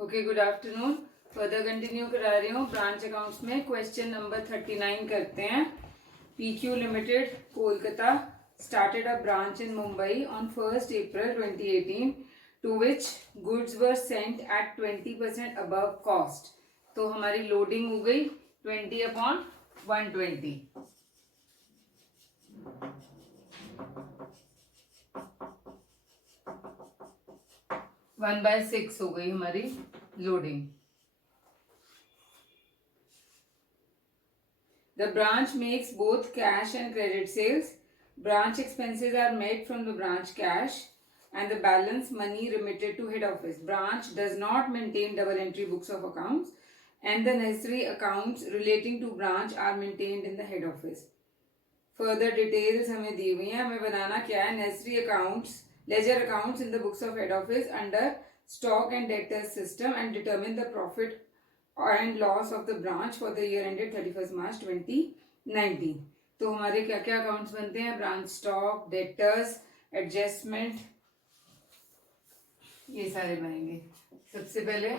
Okay, good afternoon. Further continue करा रही हूँ ब्रांच अकाउंट्स में। क्वेश्चन नंबर 39 करते हैं। PQ limited Kolkata started a branch in Mumbai on 1st April 2018 to which goods were sent at 20% above cost। तो हमारी loading हो गई 20/120। 1/6 हो गई हमारी loading. The branch makes both cash and credit sales. Branch expenses are made from the branch cash and the balance money remitted to head office. Branch does not maintain double entry books of accounts and the necessary accounts relating to branch are maintained in the head office. Further details हमें दी हुई हैं। हमें बनाना क्या है? necessary accounts, ledger accounts in the books of head office under stock and debtors system and determine the profit and loss of the branch for the year ended 31st March 2019। तो हमारे क्या क्या अकाउंट्स बनते हैं? Branch stock, debtors, adjustment, ये सारे बनेंगे। सबसे पहले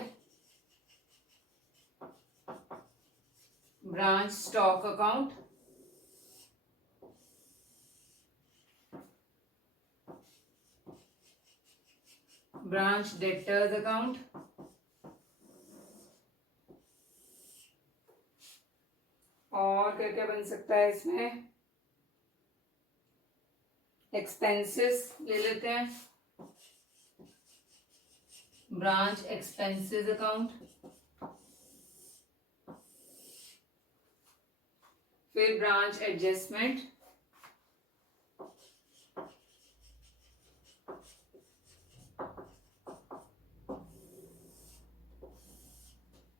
branch stock account, branch debtors account, और क्या क्या बन सकता है इसमें? एक्सपेंसेस ले लेते हैं, ब्रांच एक्सपेंसेस अकाउंट, फिर branch adjustment,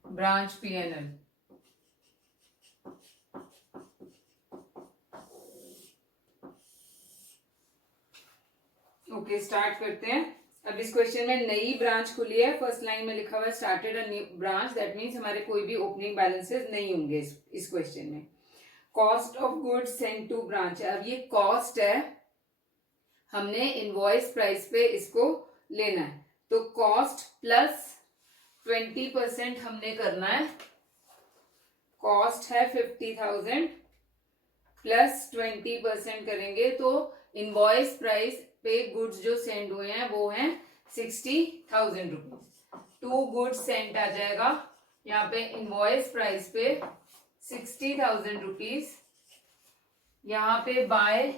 branch P&L। Okay, start करते हैं। अब इस क्वेश्चन में नई ब्रांच खुली है। फर्स्ट लाइन में लिखा हुआ है started a new branch, that means हमारे कोई भी ओपनिंग बैलेंसेस नहीं होंगे इस क्वेश्चन में। Cost of goods sent to branch है। अब ये कॉस्ट है, हमने इनवॉइस प्राइस पे इसको लेना है, तो कॉस्ट प्लस 20% हमने करना है। कॉस्ट है 50,000 प्लस 20% करेंगे तो इनवॉइस प्राइस पे गुड्स जो सेंड हुए हैं वो हैं 60,000 रुपीज। 2 गुड्स सेंड आ जाएगा यहाँ पे इनवॉइस प्राइस पे 60,000 रुपीज। यहाँ पे बाय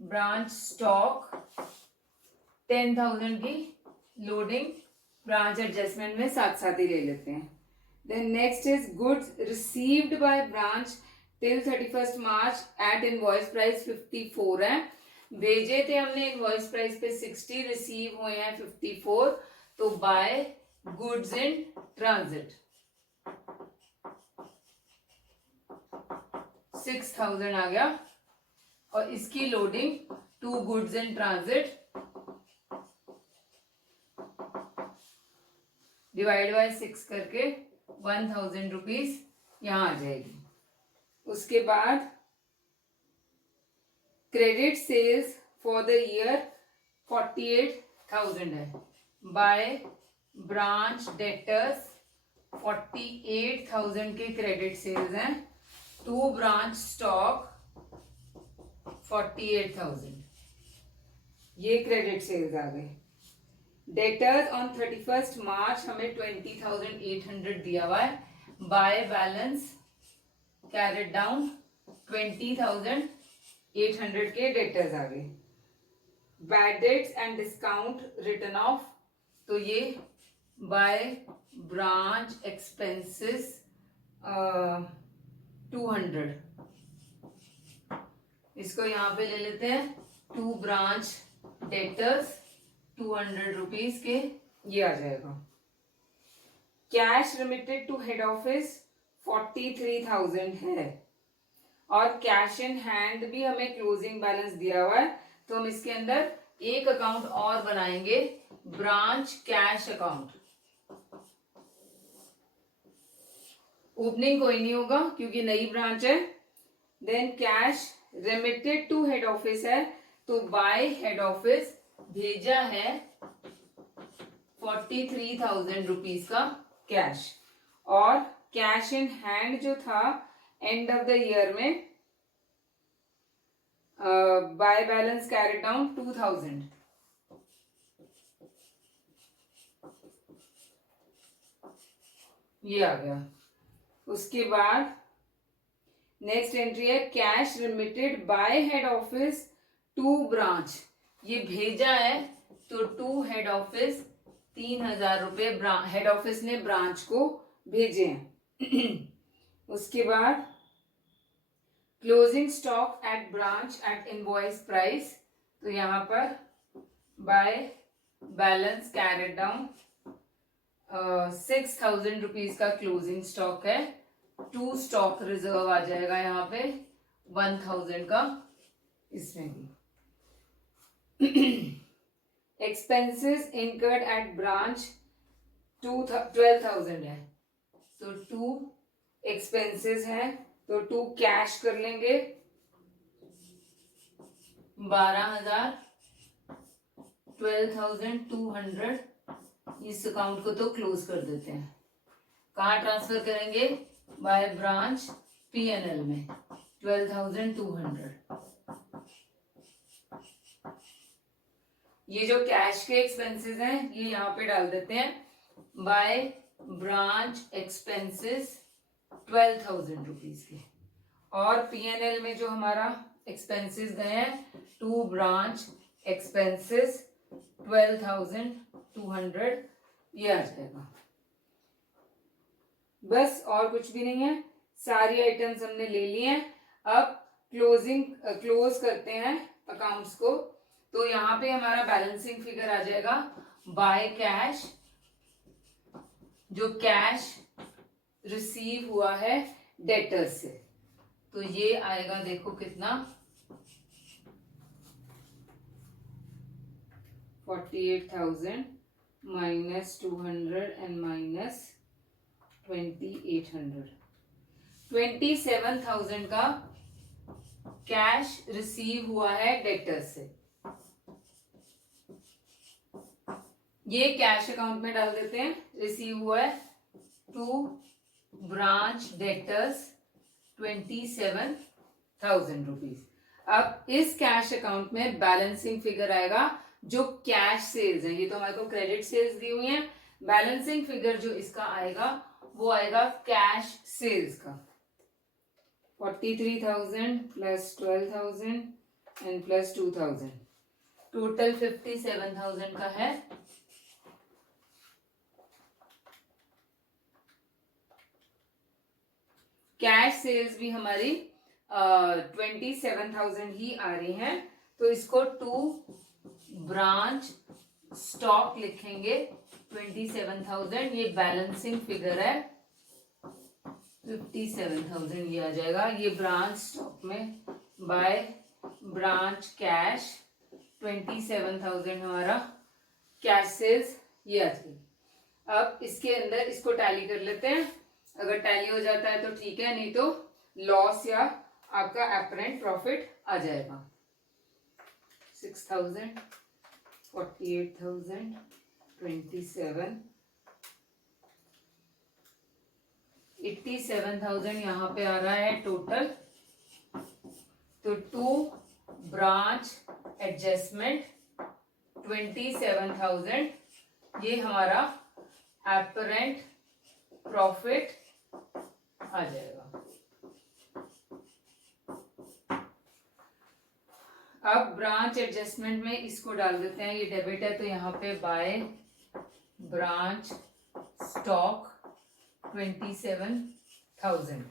ब्रांच स्टॉक 10,000 की लोडिंग ब्रांच एडजस्टमेंट में साथ साथ ही ले लेते हैं। Then next is goods received by branch till 31st March at invoice price 54 है। भेजे थे हमने इनवॉइस प्राइस पे 60, रिसीव हुए हैं 54, तो बाय गुड्स इन ट्रांजिट 6,000 आ गया और इसकी loading 2 goods in transit divide by 6 करके 1,000 रुपीज यहां आ जाएगी। उसके बाद credit sales for the year 48,000 है। बाय ब्रांच डेटर्स 48,000 के क्रेडिट सेल्स हैं। टू ब्रांच स्टॉक 48,000, ये क्रेडिट सेल्स आ गए। डेटर्स ऑन 31st मार्च हमें 20,800 दिया हुआ है। बाय बैलेंस कैरेट डाउन 20,800 के डेटर्स आ गए। Bad debts and discount return of, तो ये बाय ब्रांच एक्सपेंसेस 200, इसको यहां पे ले लेते हैं। 2 ब्रांच डेटर्स 200 रुपीज के, ये आ जाएगा। Cash remitted to head office 43,000 है और कैश इन हैंड भी हमें क्लोजिंग बैलेंस दिया हुआ है, तो हम इसके अंदर एक अकाउंट और बनाएंगे, ब्रांच कैश अकाउंट। ओपनिंग कोई नहीं होगा क्योंकि नई ब्रांच है। Then cash remitted to head office है, तो बाय हेड ऑफिस भेजा है 43,000 रुपीज का कैश, और कैश इन हैंड जो था एंड ऑफ द ईयर में बाय बैलेंस कैरिड डाउन 2,000, ये आ गया। उसके बाद नेक्स्ट एंट्री है cash remitted by head office to branch, ये भेजा है तो टू हेड ऑफिस 3,000 रुपये हेड ऑफिस ने ब्रांच को भेजे हैं। उसके बाद closing stock at branch at invoice price, तो यहां पर bye balance carried down 6,000 rupees का क्लोजिंग स्टॉक है, टू स्टॉक रिजर्व आ जाएगा यहाँ पे 1,000 का इसमें भी। एक्सपेंसेस इनकर्ड एट ब्रांच 12,000 है, तो 2 एक्सपेंसेस है तो 2 कैश कर लेंगे 12,000, 12,200, इस अकाउंट को तो क्लोज कर देते हैं। कहाँ ट्रांसफर करेंगे? बाय ब्रांच P&L में 12,200। ये जो कैश के एक्सपेंसेस हैं ये यहाँ पे डाल देते हैं, बाय ब्रांच एक्सपेंसेस 12,000 रुपीज के, और P&L में जो हमारा एक्सपेंसेस गए हैं टू ब्रांच एक्सपेंसेस 12,200, ये आ जाएगा। बस और कुछ भी नहीं है, सारी आइटम्स हमने ले ली हैं। अब क्लोज करते हैं अकाउंट्स को, तो यहाँ पे हमारा बैलेंसिंग फिगर आ जाएगा बाय कैश, जो कैश रिसीव हुआ है डेटर्स से, तो ये आएगा देखो कितना 48,000 माइनस 200 एंड माइनस 2,800, 27,000 का कैश रिसीव हुआ है डेटर्स से। ये कैश अकाउंट में डाल देते हैं, रिसीव हुआ है टू ब्रांच डेटर्स 27,000 रुपीज। अब इस कैश अकाउंट में बैलेंसिंग फिगर आएगा जो कैश सेल्स है, ये तो हमारे को क्रेडिट सेल्स दी हुई है, बैलेंसिंग फिगर जो इसका आएगा वो आएगा कैश सेल्स का 43,000 प्लस 12,000 एंड प्लस 2,000, टोटल 57,000 का है। कैश सेल्स भी हमारी 27,000 ही आ रही हैं, तो इसको टू ब्रांच स्टॉक लिखेंगे 27,000, ये बैलेंसिंग फिगर है 57,000 ये आ जाएगा। ये ब्रांच स्टॉक में बाय ब्रांच कैश 27,000 हमारा कैश सेल्स ये आ जाएगी। अब इसके अंदर इसको टैली कर लेते हैं, अगर टैली हो जाता है तो ठीक है, नहीं तो लॉस या आपका अपरेंट प्रॉफिट आ जाएगा। 6,000, 48,000, 27, 87,000 यहाँ पे आ रहा है टोटल। तो टू ब्रांच एडजस्टमेंट 27,000, ये हमारा अपरेंट प्रॉफिट आ जाएगा। अब ब्रांच एडजस्टमेंट में इसको डाल देते हैं, ये डेबिट है तो यहाँ पे बाय ब्रांच स्टॉक 27,000,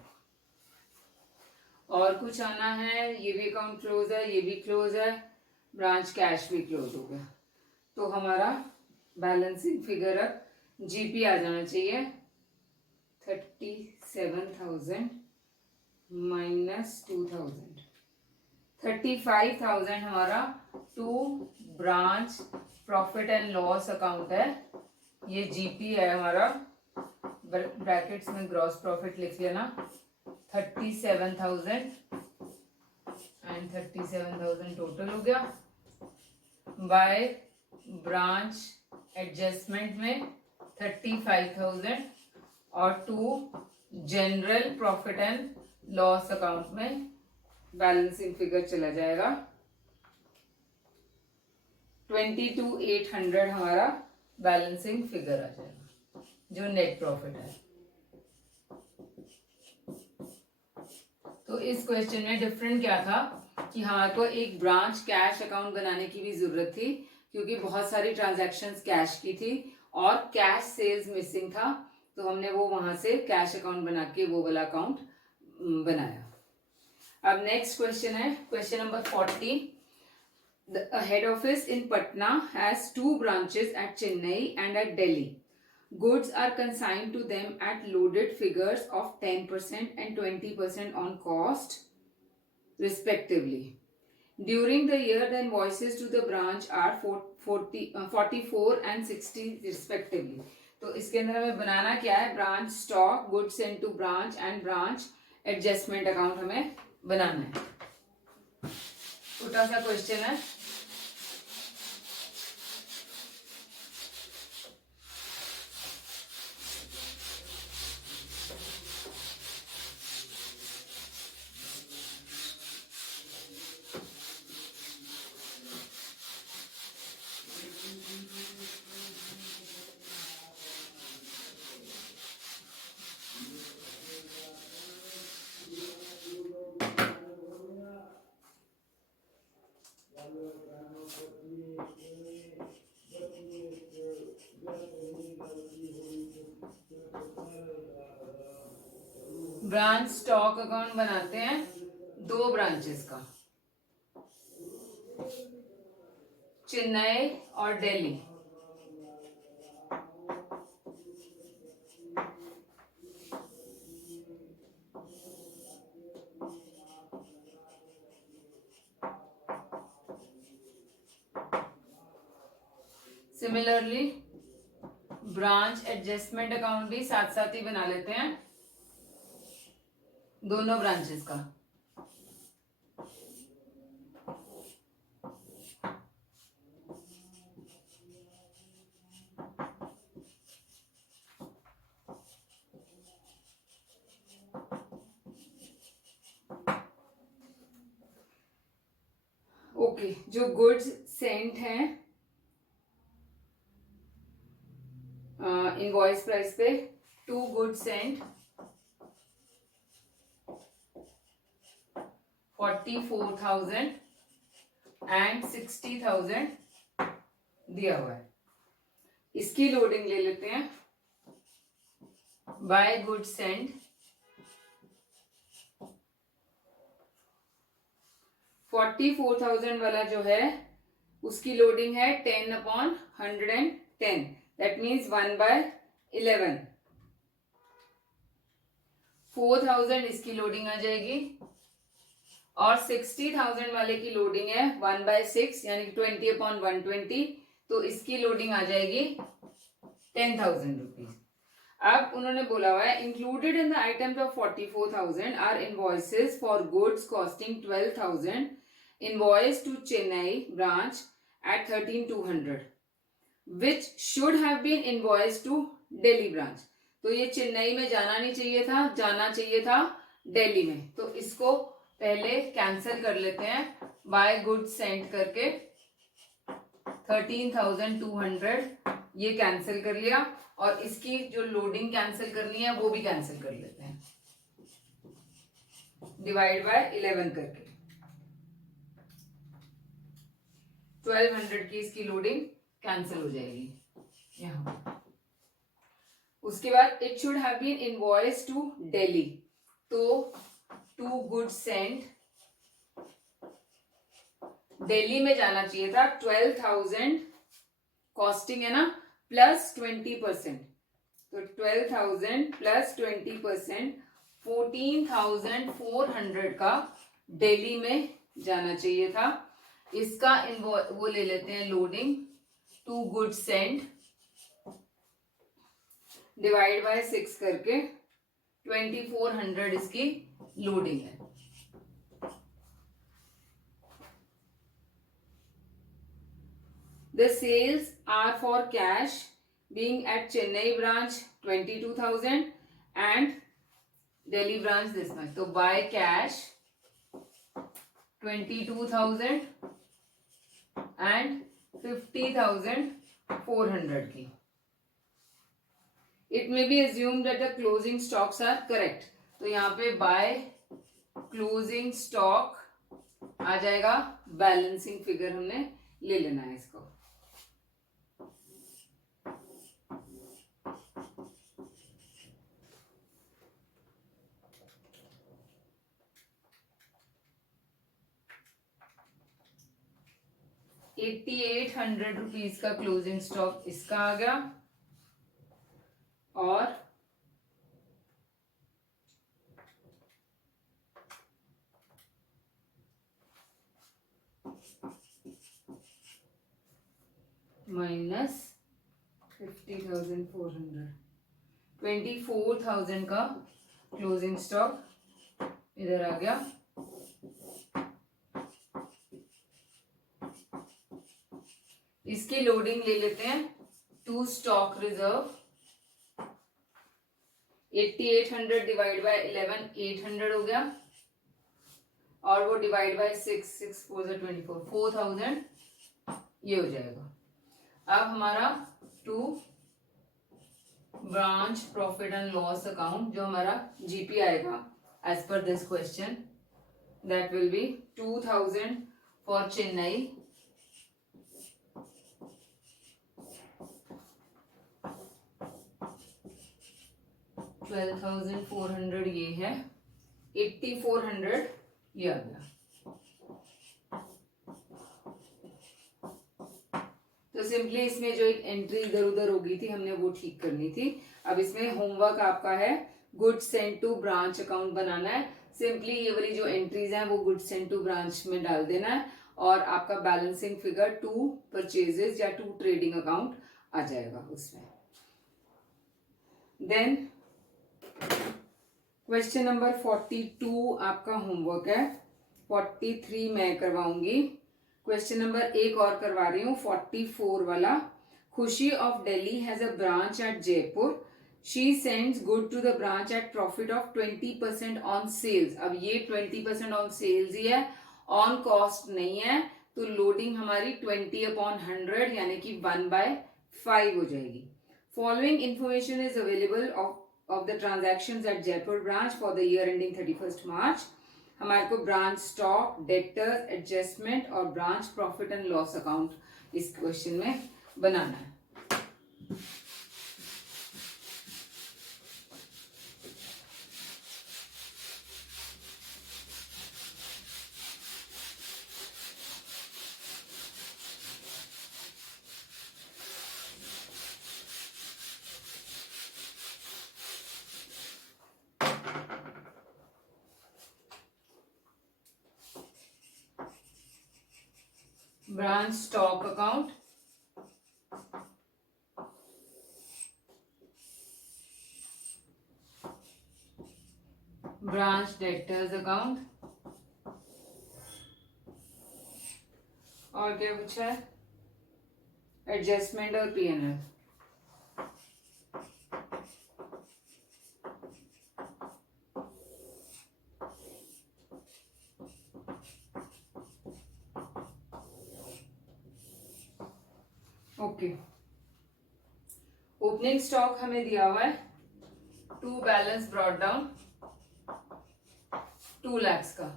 और कुछ आना है, ये भी अकाउंट क्लोज है, ये भी क्लोज है, ब्रांच कैश भी क्लोज हो गया, तो हमारा बैलेंसिंग फिगर अब जीपी आ जाना चाहिए 37,000 माइनस 2,000, 35,000 हमारा to branch profit and loss account है, ये जीपी है हमारा, ब्रैकेट्स में ग्रॉस प्रॉफिट लिख लेना 37,000 एंड 37,000 टोटल हो गया, बाय ब्रांच एडजस्टमेंट में 35,000 और 2 general profit and loss account में बैलेंसिंग फिगर चला जाएगा 22,800 हमारा बैलेंसिंग फिगर आ जाएगा जो नेट प्रॉफिट है। तो इस क्वेश्चन में डिफरेंट क्या था कि हमारे को एक ब्रांच कैश अकाउंट बनाने की भी जरूरत थी क्योंकि बहुत सारी ट्रांजैक्शंस कैश की थी और कैश सेल्स मिसिंग था, तो हमने वो वहां से कैश अकाउंट बना के वो वाला अकाउंट बनाया। अब नेक्स्ट क्वेश्चन है question number 40। The head office in Patna has 2 branches at Chennai and at Delhi. Goods are consigned to them at loaded figures of 10% and 20% on cost respectively. During the year, the invoices to the branch are 44 and 60 respectively. तो इसके अंदर हमें बनाना क्या है, branch stock, good sent to branch and branch adjustment account हमें बनाना है। छोटा सा क्वेश्चन है। ब्रांच स्टॉक अकाउंट बनाते हैं 2 ब्रांचेस का, चेन्नई और Delhi. Similarly branch adjustment account भी साथ साथ ही बना लेते हैं दोनों ब्रांचेस का। ओके, जो गुड्स सेंट हैं इनवॉइस प्राइस पे, 2 गुड्स सेंट 44,000 एंड 60,000 दिया हुआ है। इसकी लोडिंग ले लेते हैं बाय गुड सेंट 44,000 वाला जो है उसकी लोडिंग है 10/110, दैट मीन्स 1/11। 4,000 इसकी लोडिंग आ जाएगी और 60,000 वाले की लोडिंग है 1/6 यानी 20/120, तो इसकी लोडिंग आ जाएगी 10,000 रुपीज। अब उन्होंने बोला हुआ है included in the items of 44,000 are invoices for goods costing 12,000 invoice to Chennai branch at 13,200 which should have been invoice to Delhi branch. तो ये चेन्नई में जाना नहीं चाहिए था, जाना चाहिए था दिल्ली में। तो इसको पहले कैंसिल कर लेते हैं बाय गुड सेंट करके 13,200 ये कैंसिल कर लिया और इसकी जो लोडिंग कैंसिल करनी है वो भी कैंसिल कर लेते हैं डिवाइड बाय 11 करके। 1200 की इसकी लोडिंग कैंसिल हो जाएगी यहाँ। उसके बाद it should have been invoice to Delhi, तो 2 गुड सेंट दिल्ली में जाना चाहिए था। 12,000 कॉस्टिंग है ना प्लस 20%, तो 12,000 प्लस 20% 14,400 का दिल्ली में जाना चाहिए था। इसका वो ले लेते हैं loading 2 good sent divide by 6 करके 2,400 इसकी लोडिंग है। The sales are for cash being at Chennai branch 22,000 and Delhi branch this much. तो by cash 22,000 and 50,400 की. It may be assumed that the closing stocks are correct. तो यहाँ पे by closing stock आ जाएगा, balancing figure हमने ले लेना है इसको. ₹8800 का क्लोजिंग स्टॉक इसका आ गया और माइनस 50,400 24,000 का क्लोजिंग स्टॉक इधर आ गया. इसकी लोडिंग ले लेते हैं to stock reserve. 8800 divide by 11 800 हो गया और वो डिवाइड बाय 6 6 4 24 4000 ये हो जाएगा. अब हमारा to branch profit and loss account जो हमारा जीपी आएगा as per this question that will be 2000 for Chennai, 12,400 ये है, 8,400 ये आ गया. तो सिंपली इसमें जो एक एंट्री इधर उधर हो गई थी हमने वो ठीक करनी थी. अब इसमें होमवर्क आपका है goods sent to branch account बनाना है. सिंपली ये वाली जो एंट्रीज हैं वो गुड्स सेंट टू ब्रांच में डाल देना है और आपका बैलेंसिंग फिगर टू परचेजेस या टू ट्रेडिंग अकाउंट आ जाएगा उसमें. देन क्वेश्चन नंबर 42 आपका होमवर्क है. 43 मैं करवाऊंगी. क्वेश्चन नंबर एक और करवा रही हूँ 44 वाला. Khushi of Delhi has a branch at Jaipur. She sends good to the branch at profit of 20% on sales. अब ये 20% ऑन सेल्स ही है, ऑन कॉस्ट नहीं है. तो लोडिंग हमारी 20/100 यानी कि 1/5 हो जाएगी. Following information is available of the transactions at Jaipur branch for the year ending 31st March. हमारे को ब्रांच स्टॉक, डेटर्स, एडजस्टमेंट और branch profit and loss account इस क्वेश्चन में बनाना है. Branch stock account, branch debtors account और क्या पूछा है, एडजस्टमेंट और पीएनएल. ओके. ओपनिंग स्टॉक हमें दिया हुआ है to balance brought down 2 lakhs का.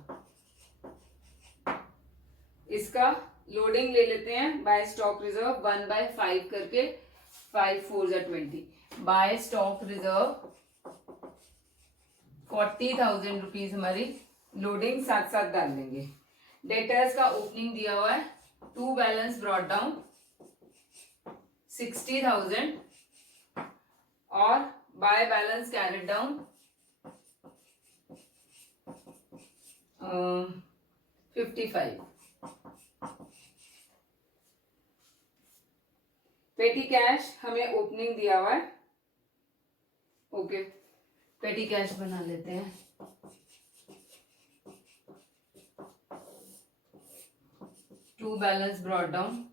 इसका लोडिंग ले लेते हैं बाय स्टॉक रिजर्व 1/5 करके 5 4 20. बाय स्टॉक रिजर्व 40,000 रुपीज हमारी लोडिंग साथ साथ डाल देंगे. डेटर्स का ओपनिंग दिया हुआ है टू बैलेंस ब्रॉट डाउन 60,000 और बाय बैलेंस कैरेड डाउन 55. पेटी कैश हमें ओपनिंग दिया हुआ है. ओके, पेटी कैश बना लेते हैं. To balance brought down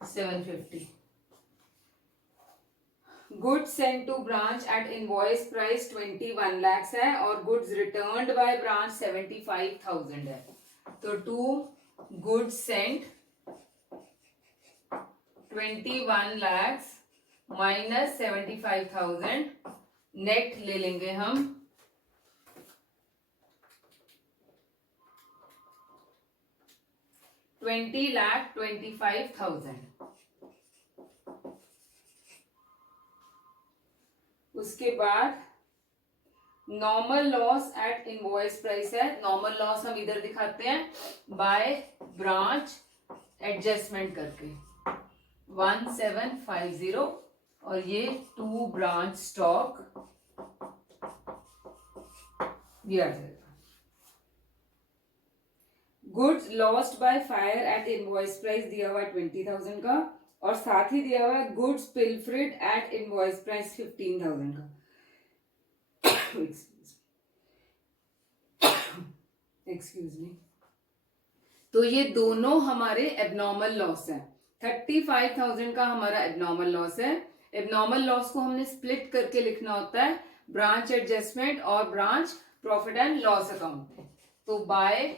750. Goods send to branch at invoice price 21 lakhs है और गुड्स रिटर्न्ड बाय ब्रांच 75,000 है. तो to goods sent 21 lakhs minus 75,000 net ले लेंगे हम 20,25,000. उसके बाद normal loss at invoice price है. नॉर्मल लॉस हम इधर दिखाते हैं बाय ब्रांच एडजस्टमेंट करके 1750 और ये टू ब्रांच स्टॉक दिया जाएगा. Goods lost by fire eight invoice price दिया हुआ है 20,000 का और साथ ही दिया हुआ है गुड्स पिल्फरेड एट इनवॉइस प्राइस 15,000 का. Excuse me. तो ये दोनों हमारे एबनॉर्मल लॉस है. 35,000 का हमारा एबनॉर्मल लॉस है. एबनॉर्मल लॉस को हमने स्प्लिट करके लिखना होता है ब्रांच एडजस्टमेंट और branch profit and loss account में. तो by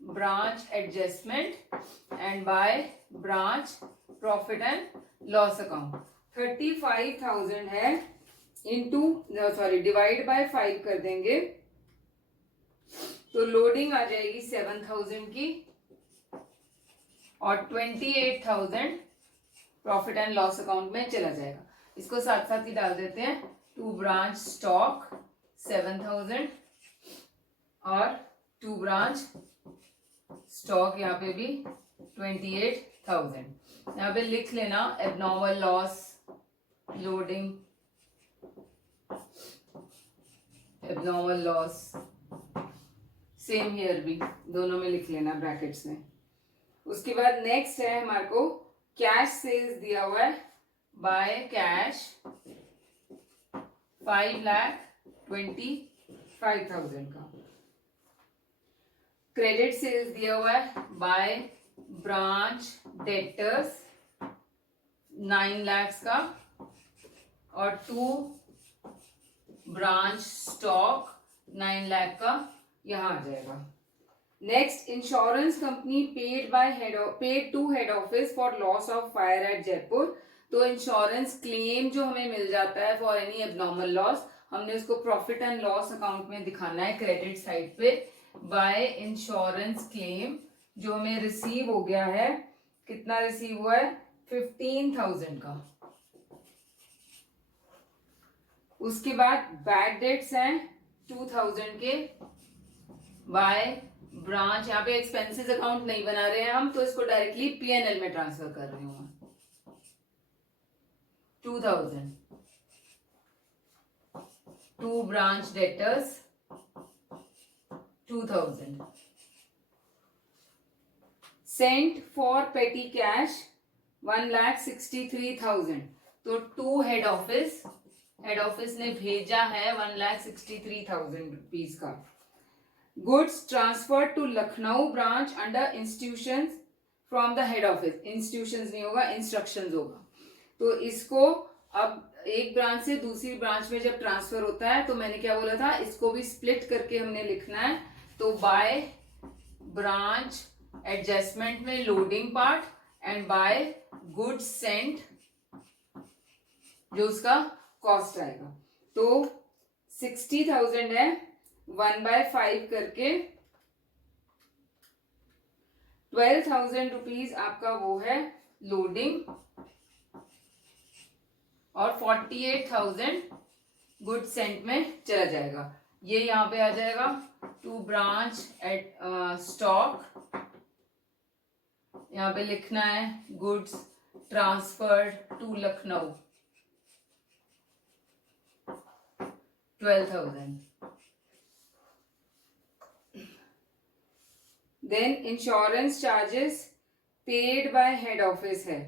branch adjustment and by branch profit and loss account 35,000 है इनटू डिवाइड बाय 5 कर देंगे तो लोडिंग आ जाएगी 7,000 की और 28,000 प्रॉफिट एंड लॉस अकाउंट में चला जाएगा. इसको साथ साथ ही डाल देते हैं. टू ब्रांच स्टॉक 7,000 और टू ब्रांच स्टॉक यहाँ पे भी 28,000. यहाँ पे लिख लेना abnormal loss loading abnormal loss same here भी दोनों में लिख लेना ब्रैकेट्स में. उसके बाद नेक्स्ट है हमारे को कैश सेल्स दिया हुआ है बाय कैश 5,25,000 का. क्रेडिट सेल्स दिया हुआ है बाय ब्रांच डेटर्स 9 lakhs का और टू ब्रांच स्टॉक 9 lakh का यहां आ जाएगा. Next insurance company paid to head office for loss of fire at Jaipur. तो इंश्योरेंस क्लेम जो हमें मिल जाता है फॉर एनी एबनॉर्मल लॉस हमने उसको प्रॉफिट एंड लॉस अकाउंट में दिखाना है क्रेडिट साइड पे. बाय इंश्योरेंस क्लेम जो हमें रिसीव हो गया है. कितना रिसीव हुआ है 15,000 का. उसके बाद बैड डेट्स हैं 2,000 के बाय ब्रांच. यहाँ पे एक्सपेंसेस अकाउंट नहीं बना रहे हैं हम तो इसको डायरेक्टली पीएनएल में ट्रांसफर कर रहे हूँ. 2,000 to branch debtors 2,000 sent for petty cash 1,63,000. तो टू हेड ऑफिस ने भेजा है 1,63,000 रुपीज का. Goods transfer to Lucknow branch under institutions from the head office. Institutions नहीं होगा इंस्ट्रक्शंस होगा. तो इसको अब एक ब्रांच से दूसरी ब्रांच में जब ट्रांसफर होता है तो मैंने क्या बोला था इसको भी स्प्लिट करके हमने लिखना है. तो बाय ब्रांच एडजस्टमेंट में loading part and by goods sent जो उसका कॉस्ट आएगा. तो 60,000 है 1/5 करके 12,000 रुपीज आपका वो है लोडिंग और 48,000 गुड सेंट में चला जाएगा. ये यहां पे आ जाएगा टू ब्रांच एट स्टॉक. यहां पे लिखना है goods transferred to Lucknow 12,000. Then insurance charges paid by head office है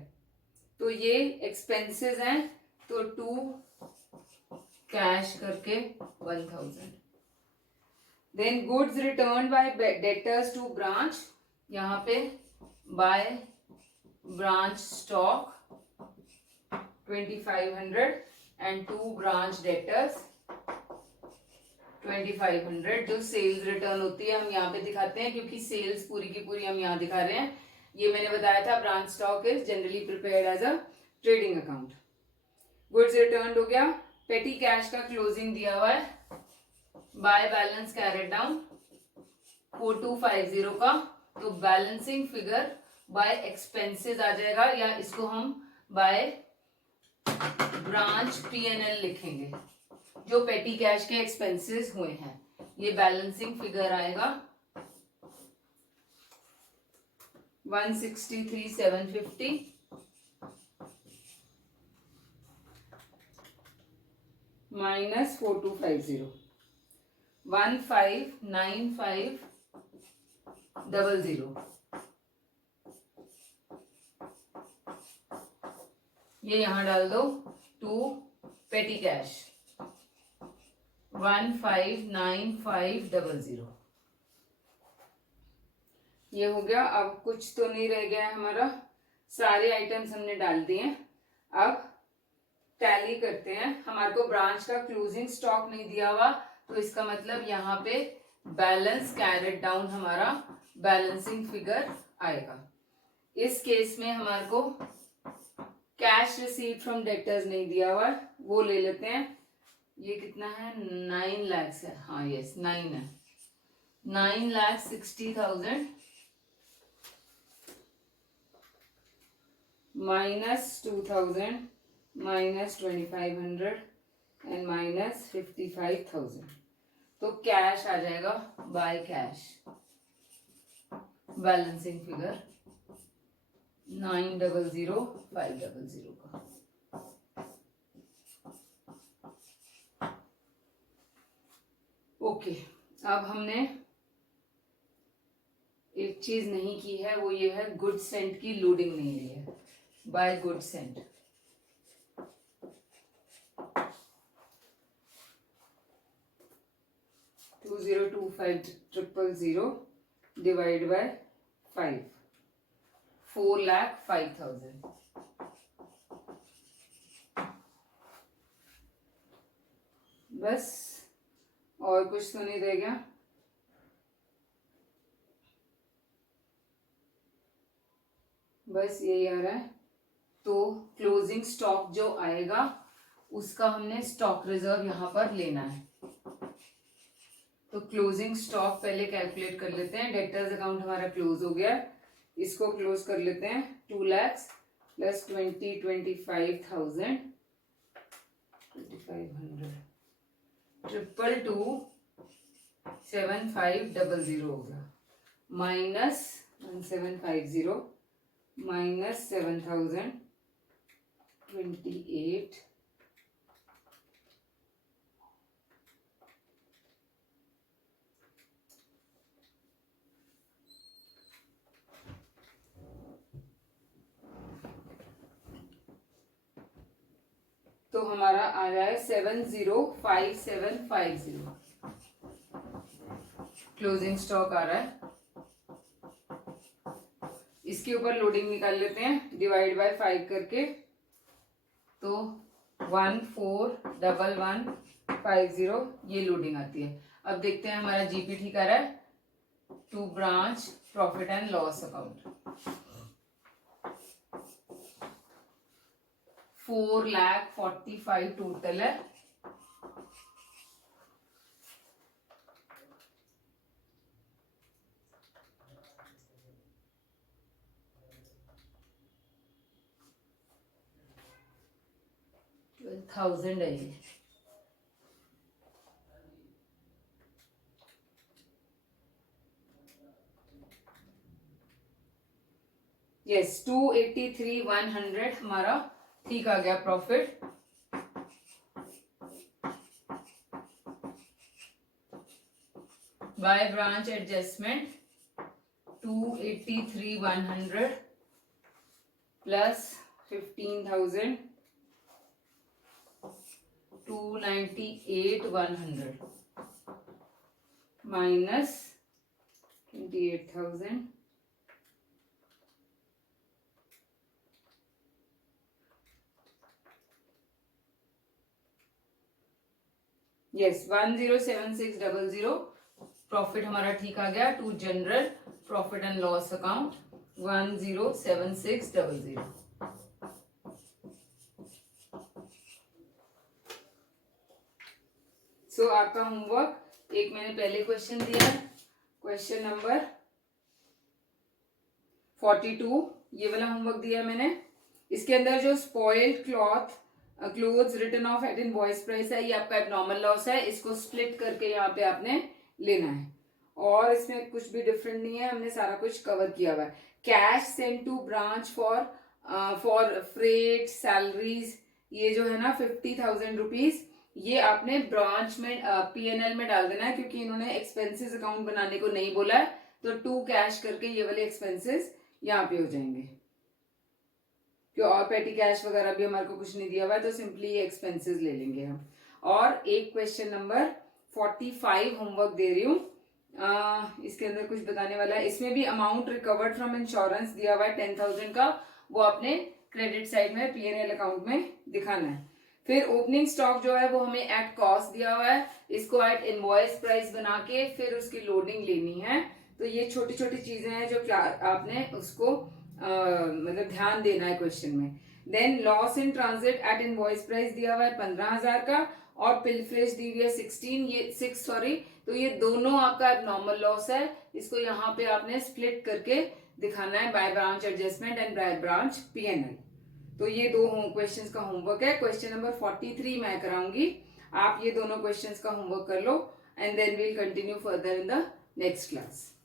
तो ये एक्सपेंसेस हैं तो टू कैश करके 1,000. Then goods return by debtors to branch यहाँ पे by branch stock 2500 and 2 branch debtors 2500। जो सेल्स रिटर्न होती है हम यहाँ पे दिखाते हैं क्योंकि सेल्स पूरी की पूरी हम यहाँ दिखा रहे हैं। ये मैंने बताया था branch stock is generally prepared as a trading account. Goods return हो गया। पेटी कैश का क्लोजिंग दिया हुआ है, बाय बैलेंस कैरेट डाउन 4250 का, तो बैलेंसिंग फिगर बाय एक्सपेंसेस आ जाएगा, या इसको हम बाय ब्रांच P&L लिखेंगे। जो पेटी कैश के एक्सपेंसेस हुए हैं ये बैलेंसिंग फिगर आएगा 163,750 माइनस 4250 159500। ये यहां डाल दो टू पेटी कैश 159500। ये हो गया। अब कुछ तो नहीं रह गया है हमारा, सारे आइटम्स हमने डाल दिए हैं। अब टैली करते हैं। हमारे को ब्रांच का क्लोजिंग स्टॉक नहीं दिया हुआ, तो इसका मतलब यहाँ पे बैलेंस कैरेट डाउन हमारा बैलेंसिंग फिगर आएगा। इस केस में हमारे को कैश रिसीव फ्रॉम डेटर्स नहीं दिया हुआ, वो ले लेते हैं। ये कितना है, 9 लाख है, हाँ यस 9 है, 9,60,000 माइनस 2,000 माइनस 2,500 एंड माइनस 55,000। तो कैश आ जाएगा बाय कैश बैलेंसिंग फिगर 9,00,500 का। ओके, अब हमने एक चीज नहीं की है, वो ये है गुड सेंट की लोडिंग नहीं ली है। By good sent 2,02,500 divide by 5, 4,05,000। बस, और कुछ तो नहीं रह गया। बस यही आ रहा है। तो क्लोजिंग स्टॉक जो आएगा उसका हमने स्टॉक रिजर्व यहां पर लेना है। तो क्लोजिंग स्टॉक पहले कैलकुलेट कर लेते हैं। डेटर्स अकाउंट हमारा क्लोज हो गया, इसको क्लोज कर लेते हैं। 2 लाख प्लस 25,000 2500 222,7500 हो गया, माइनस 1750 माइनस 7,028 तो हमारा आ रहा है 705750 क्लोजिंग स्टॉक आ रहा है। इसके ऊपर लोडिंग निकाल लेते हैं डिवाइड बाय 5 करके। तो 141150 ये लोडिंग आती है। अब देखते हैं हमारा जीपी ठीक आ रहा है। To branch profit and loss account 4,45,000 total है। $12,000 है ये। यस 283,100 हमारा ठीक आ गया profit. By branch adjustment 283,100 plus 15,000 298,100 minus 28,000 yes 107600 profit हमारा ठीक आ गया to general profit and loss account 107600. So आपका होमवर्क एक मैंने पहले क्वेश्चन दिया है, क्वेश्चन नंबर 42 ये वाला होमवर्क दिया मैंने. इसके अंदर जो spoiled clothes return of at invoice price है, ये आपका एबनॉर्मल लॉस है. इसको स्प्लिट करके यहाँ पे आपने लेना है और इसमें कुछ भी डिफरेंट नहीं है, हमने सारा कुछ कवर किया हुआ है. Cash send to branch for freight salaries, ये जो है ना 50,000 रुपीज, ये आपने ब्रांच में P&L में डाल देना है, क्योंकि इन्होंने एक्सपेंसेस अकाउंट बनाने को नहीं बोला है. तो टू कैश करके ये वाले एक्सपेंसेस यहाँ पे हो जाएंगे, क्यों और पेटी कैश वगैरह भी हमारे को कुछ नहीं दिया हुआ है, तो सिंपली ये एक्सपेंसेस ले लेंगे हम. और एक क्वेश्चन नंबर 45 होमवर्क दे रही हूँ, इसके अंदर कुछ बताने वाला है. इसमें भी अमाउंट रिकवर्ड फ्रॉम इंश्योरेंस दिया हुआ है 10,000 का, वो आपने क्रेडिट साइड में P&L अकाउंट में दिखाना है. फिर ओपनिंग स्टॉक जो है वो हमें एट कॉस्ट दिया हुआ है, इसको एट इनवॉइस प्राइस बना के फिर उसकी लोडिंग लेनी है. तो ये छोटी छोटी चीजें हैं जो आपने उसको मतलब ध्यान देना है क्वेश्चन में. Then loss in transit at invoice price दिया हुआ है 15,000 का, और पिलफ्रेज दी हुई है 6 तो ये दोनों आपका एबनॉर्मल लॉस है. इसको यहाँ पे आपने स्प्लिट करके दिखाना है by branch adjustment and by branch P&L. तो ये दो क्वेश्चंस का होमवर्क है. क्वेश्चन नंबर 43 मैं कराऊंगी, आप ये दोनों क्वेश्चंस का होमवर्क कर लो and then we'll continue further in the next class.